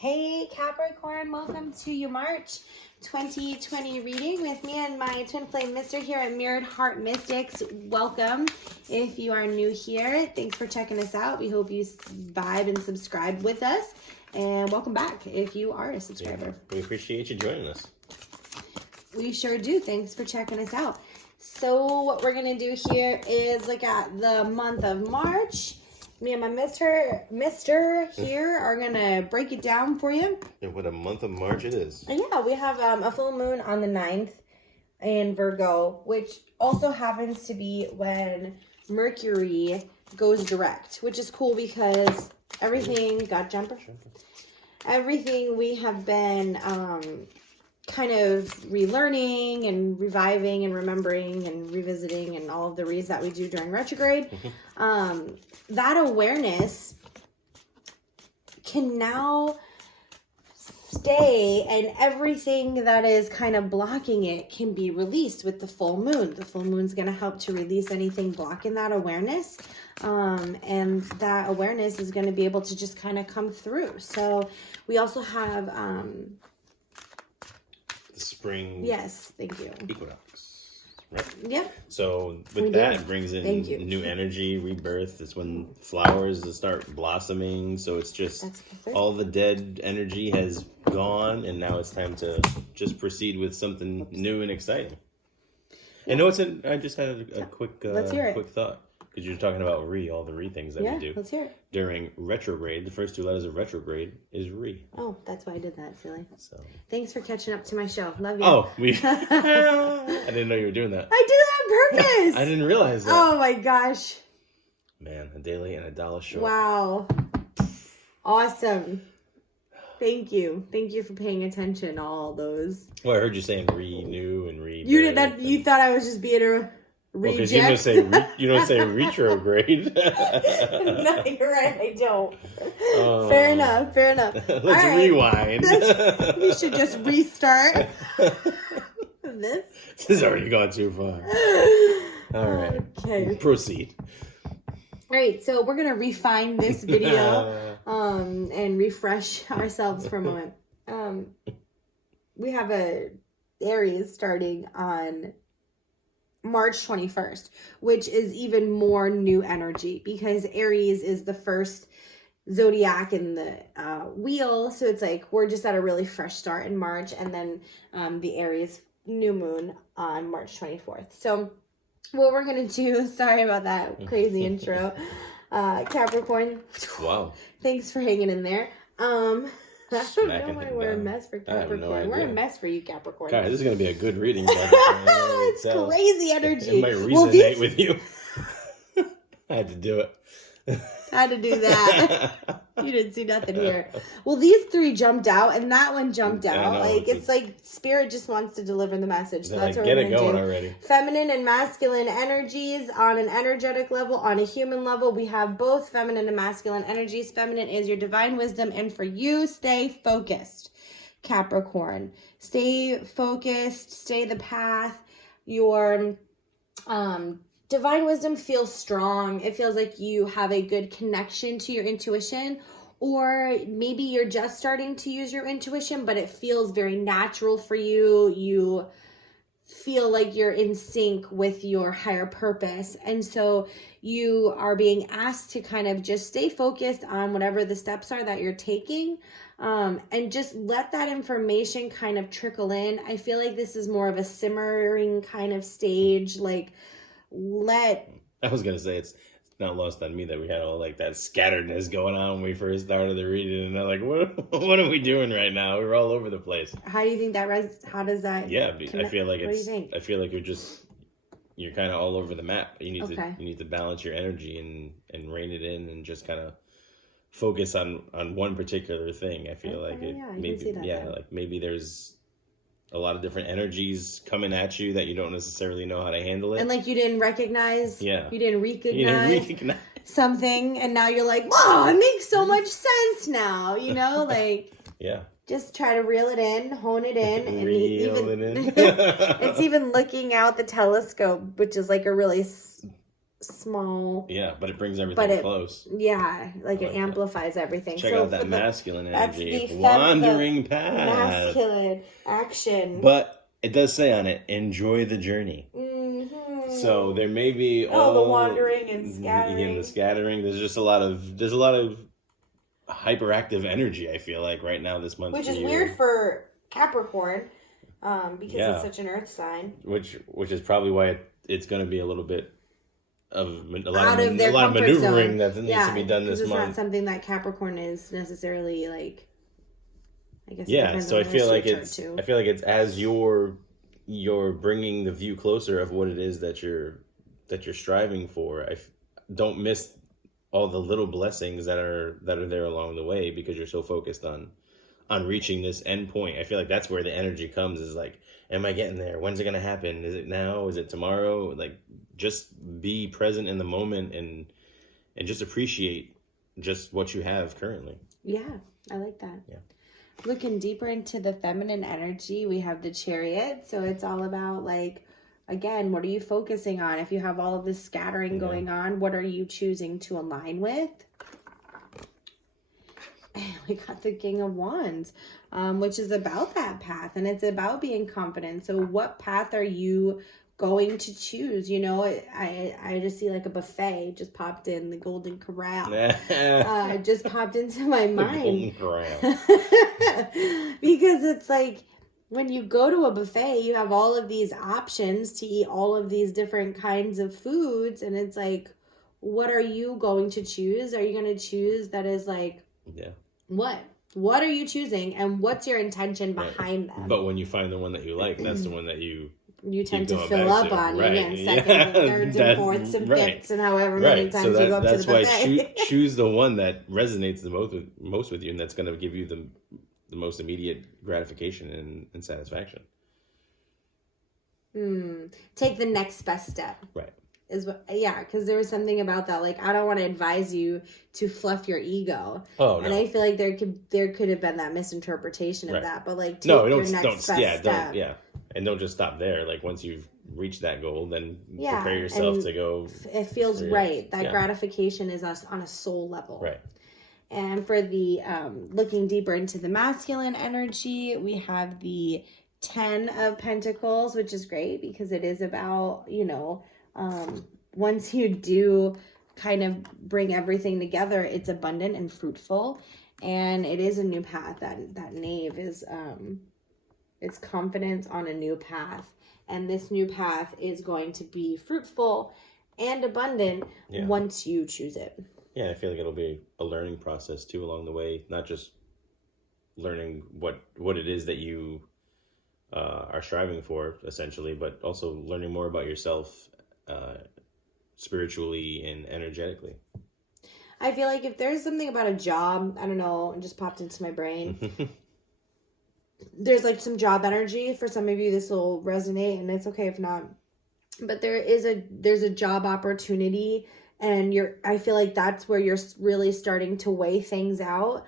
Hey Capricorn, welcome to your March 2020 reading with me and my twin flame mister here at Mirrored Heart Mystics. Welcome. If you are new here, thanks for checking us out. We hope you vibe and subscribe with us. And welcome back if you are a subscriber. Yeah, we appreciate you joining us. We sure do. Thanks for checking us out. So what we're going to do here is look at the month of March. Me and my mister here are going to break it down for you. And what a month of March it is. And yeah, we have a full moon on the 9th in Virgo, which also happens to be when Mercury goes direct, which is cool because everything, everything we have been kind of relearning and reviving and remembering and revisiting and all of the reads that we do during retrograde. That awareness can now stay, and everything that is kind of blocking it can be released with the full moon. The full moon's going to help to release anything blocking that awareness. And that awareness is going to be able to just kind of come through. So we also have the spring. Yes, thank you. Equinox. Right? Yeah. So with that, it brings in new energy, rebirth. It's when flowers start blossoming. So it's just all the dead energy has gone, and now it's time to just proceed with something new and exciting. Yeah. And I just had a quick thought. Because you're talking about all the things that we do. Let's hear it. During retrograde, the first two letters of retrograde is re. Oh, that's why I did that, silly. So thanks for catching up to my show. Love you. Oh, I didn't know you were doing that. I did that on purpose. I didn't realize that. Oh my gosh. Man, a day late and a dollar short. Wow. Awesome. Thank you. Thank you for paying attention to all those. Well, I heard you saying renew and re. You did that. You thought I was just being a reject. You don't say retrograde. No, you're right. I don't. Fair enough. Let's rewind. We should just restart. This has already gone too far. All right. Okay. Proceed. All right. So we're gonna refine this video, and refresh ourselves for a moment. We have a Aries starting on March 21st, which is even more new energy because Aries is the first zodiac in the wheel. So it's like we're just at a really fresh start in March, and then the Aries new moon on March 24th. So what we're going to do, sorry about that crazy intro, Capricorn. Wow. Thanks for hanging in there. I don't know why we're a mess for Capricorn. We're a mess for you, Capricorn. God, this is going to be a good reading. It's crazy energy. It might resonate with you. I had to do it. I had to do that. You didn't see nothing here. Well, these three jumped out, and that one jumped out. It's like Spirit just wants to deliver the message. So that's what we're going to do. Already. Feminine and masculine energies on an energetic level, on a human level. We have both feminine and masculine energies. Feminine is your divine wisdom, and for you, stay focused, Capricorn. Stay focused. Stay the path. Your divine wisdom feels strong. It feels like you have a good connection to your intuition, or maybe you're just starting to use your intuition, but it feels very natural for you. You feel like you're in sync with your higher purpose. And so you are being asked to kind of just stay focused on whatever the steps are that you're taking, and just let that information kind of trickle in. I feel like this is more of a simmering kind of stage, I was gonna say it's not lost on me that we had all that scatteredness going on when we first started the reading, and I'm like, what are we doing right now? We're all over the place. How do you think that how does that? Yeah, I feel like I feel like you're kind of all over the map. You need to balance your energy and rein it in and just kind of focus on one particular thing. I feel maybe there's a lot of different energies coming at you that you don't necessarily know how to handle it. And you didn't recognize. Yeah. You didn't recognize something, and now you're like, oh, it makes so much sense now, Yeah. Just try to reel it in, hone it in. And it in. It's even looking out the telescope, which is a really small. Yeah, but it brings everything close. Yeah, like it amplifies everything. Check out that masculine energy. Wandering path. Masculine action. But it does say on it, enjoy the journey. So there may be all the wandering and scattering. The scattering. There's a lot of hyperactive energy, I feel like, right now this month. Which is weird for Capricorn, because it's such an earth sign. Which is probably why it's going to be a little bit of a lot of maneuvering that needs to be done this month. It's not something that Capricorn is necessarily like. I guess. Yeah, so I feel like it's as you're bringing the view closer of what it is that you're striving for. Don't miss all the little blessings that are there along the way, because you're so focused on reaching this end point. I feel like that's where the energy comes, is like, am I getting there? When's it going to happen? Is it now? Is it tomorrow? Like, just be present in the moment and just appreciate just what you have currently. Yeah, I like that. Yeah. Looking deeper into the feminine energy, we have the Chariot. So it's all about, like, again, what are you focusing on? If you have all of this scattering going on, what are you choosing to align with? And we got the King of Wands, which is about that path, and it's about being confident. So what path are you going to choose? You know, I just see like a buffet just popped in, the Golden Corral. Just popped into my mind. The Golden Corral. Because it's like, when you go to a buffet, you have all of these options to eat all of these different kinds of foods, and it's like, what are you going to choose? Are you going to choose that is like, what are you choosing, and what's your intention behind them? But when you find the one that you like, that's the one that you tend to fill up on. Right. You get seconds and thirds and fourths and fifths and however many times you go up to the buffet. That's why choose the one that resonates the most with you, and that's going to give you the most immediate gratification and satisfaction. Take the next best step. Right. Because there was something about that. Like, I don't want to advise you to fluff your ego. Oh, no. And I feel like there could have been that misinterpretation of that. But like, take your next best step. And don't just stop there. Like, once you've reached that goal, then prepare yourself to go. It feels right. That gratification is us on a soul level. Right. And for the looking deeper into the masculine energy, we have the 10 of Pentacles, which is great because it is about, once you do kind of bring everything together, it's abundant and fruitful. And it is a new path. That Knave is it's confidence on a new path. And this new path is going to be fruitful and abundant once you choose it. Yeah, I feel like it'll be a learning process too along the way, not just learning what it is that you are striving for, essentially, but also learning more about yourself spiritually and energetically. I feel like if there's something about a job, I don't know, it just popped into my brain. There's like some job energy. For some of you, this will resonate, and it's okay if not. But there's a job opportunity. And I feel like that's where you're really starting to weigh things out,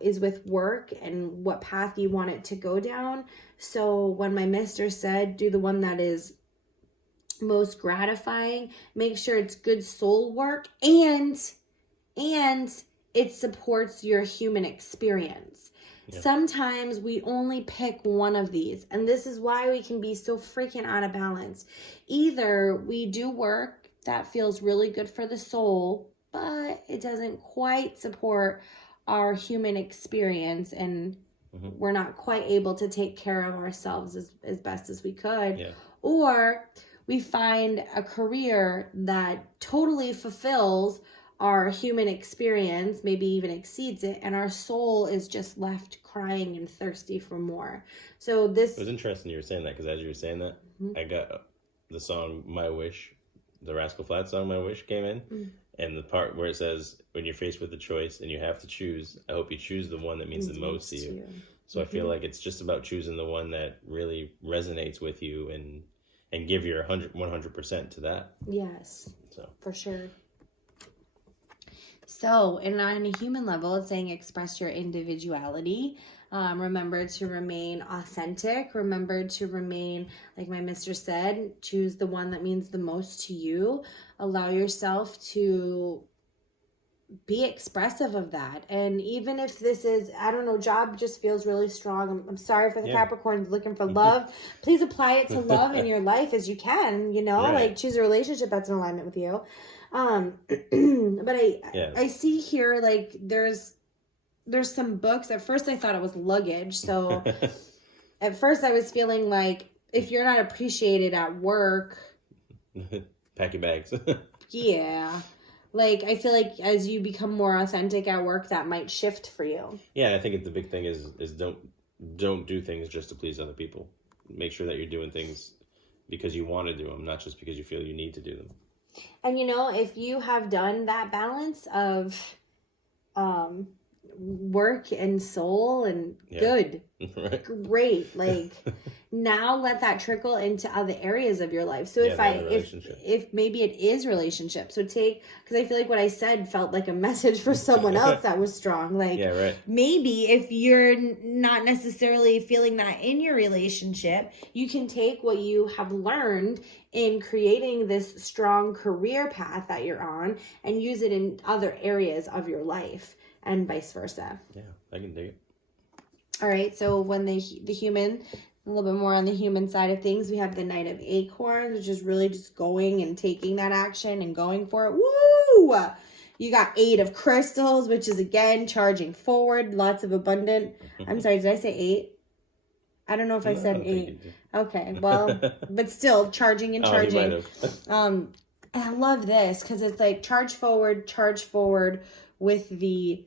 is with work and what path you want it to go down. So when my mister said, do the one that is most gratifying, make sure it's good soul work and it supports your human experience. Yeah. Sometimes we only pick one of these, and this is why we can be so freaking out of balance. Either we do work that feels really good for the soul, but it doesn't quite support our human experience, and we're not quite able to take care of ourselves as best as we could. Yeah. Or we find a career that totally fulfills our human experience, maybe even exceeds it, and our soul is just left crying and thirsty for more. So it was interesting you were saying that, because as you were saying that, I got the song My Wish. The Rascal Flatts song, My Wish, came in. And the part where it says, when you're faced with a choice and you have to choose, I hope you choose the one that means the most to you. So I feel like it's just about choosing the one that really resonates with you and give your 100% to that. Yes, so for sure. So, and on a human level, it's saying express your individuality. Remember to remain authentic. Remember to remain, like my mister said, choose the one that means the most to you. Allow yourself to be expressive of that. And even if this is, I don't know, job just feels really strong. I'm sorry for the Capricorns looking for love. Please apply it to love in your life as you can, you know, like choose a relationship that's in alignment with you. But I see here, like there's some books. At first I thought it was luggage. So at first I was feeling like if you're not appreciated at work, pack your bags. Yeah. Like, I feel like as you become more authentic at work, that might shift for you. Yeah, and I think the big thing is don't do things just to please other people. Make sure that you're doing things because you want to do them, not just because you feel you need to do them. And, you know, if you have done that balance of work and soul and good, great, like now let that trickle into other areas of your life. So if maybe it is relationship, so take, because I feel like what I said felt like a message for someone else that was strong, like maybe if you're not necessarily feeling that in your relationship, you can take what you have learned in creating this strong career path that you're on and use it in other areas of your life. And vice versa. Yeah, I can dig it. All right, so when the human, a little bit more on the human side of things, we have the Knight of Acorns, which is really just going and taking that action and going for it. Woo! You got 8 of Crystals, which is, again, charging forward, lots of abundant. I'm sorry, did I say 8? I don't know if I said 8. Okay, well, but still, charging and charging. And I love this because it's like charge forward with the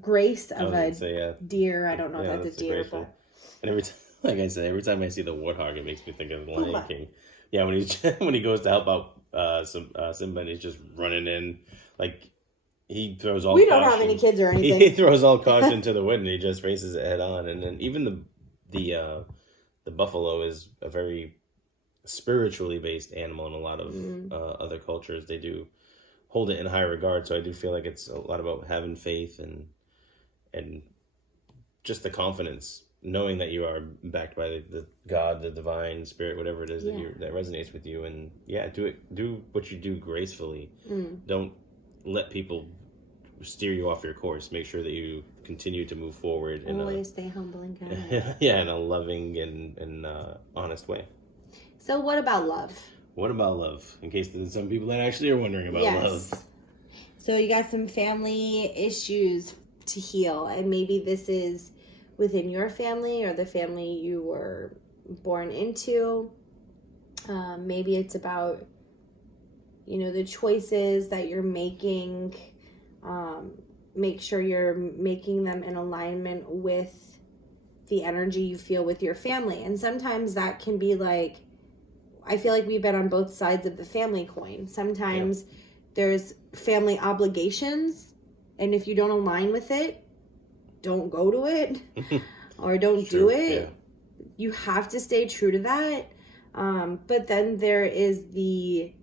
grace of a deer. I don't know if that's a deer, but and every time, like I said, every time I see the warthog, it makes me think of the Lion King. Yeah, when he goes to help out Simba, and he's just running in, like he throws all. We don't have any kids or anything. He throws all caution to the wind, and he just faces it head on. And then even the buffalo is a very spiritually based animal in a lot of other cultures. They do hold it in high regard, so I do feel like it's a lot about having faith and just the confidence, knowing that you are backed by the God, the divine spirit, whatever it is that resonates with you, and do what you do gracefully. Don't let people steer you off your course. Make sure that you continue to move forward and always stay humble and kind. in a loving and honest way. So what about love? What about love? In case there's some people that actually are wondering about love. So you got some family issues to heal. And maybe this is within your family or the family you were born into. Maybe it's about, you know, the choices that you're making. Make sure you're making them in alignment with the energy you feel with your family. And sometimes that can be like, I feel like we've been on both sides of the family coin. Sometimes there's family obligations, and if you don't align with it, don't go to it or don't do it. You have to stay true to that. But then there is the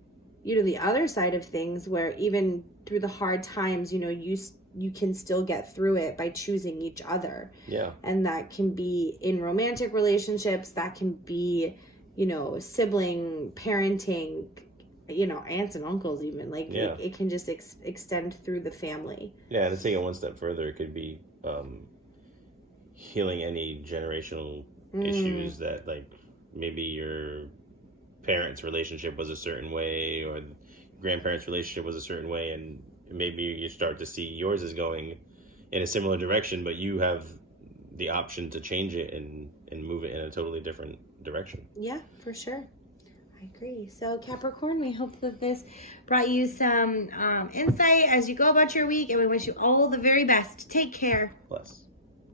other side of things where even through the hard times, you know, you can still get through it by choosing each other. Yeah. And that can be in romantic relationships, that can be, you know, sibling, parenting, you know, aunts and uncles even. Like, it can just extend through the family. Yeah, and to take it one step further, it could be healing any generational issues that, like, maybe your parents' relationship was a certain way or grandparents' relationship was a certain way, and maybe you start to see yours is going in a similar direction, but you have the option to change it and move it in a totally different direction. Yeah, for sure. I agree. So Capricorn, we hope that this brought you some insight as you go about your week, and we wish you all the very best. Take care. Bless.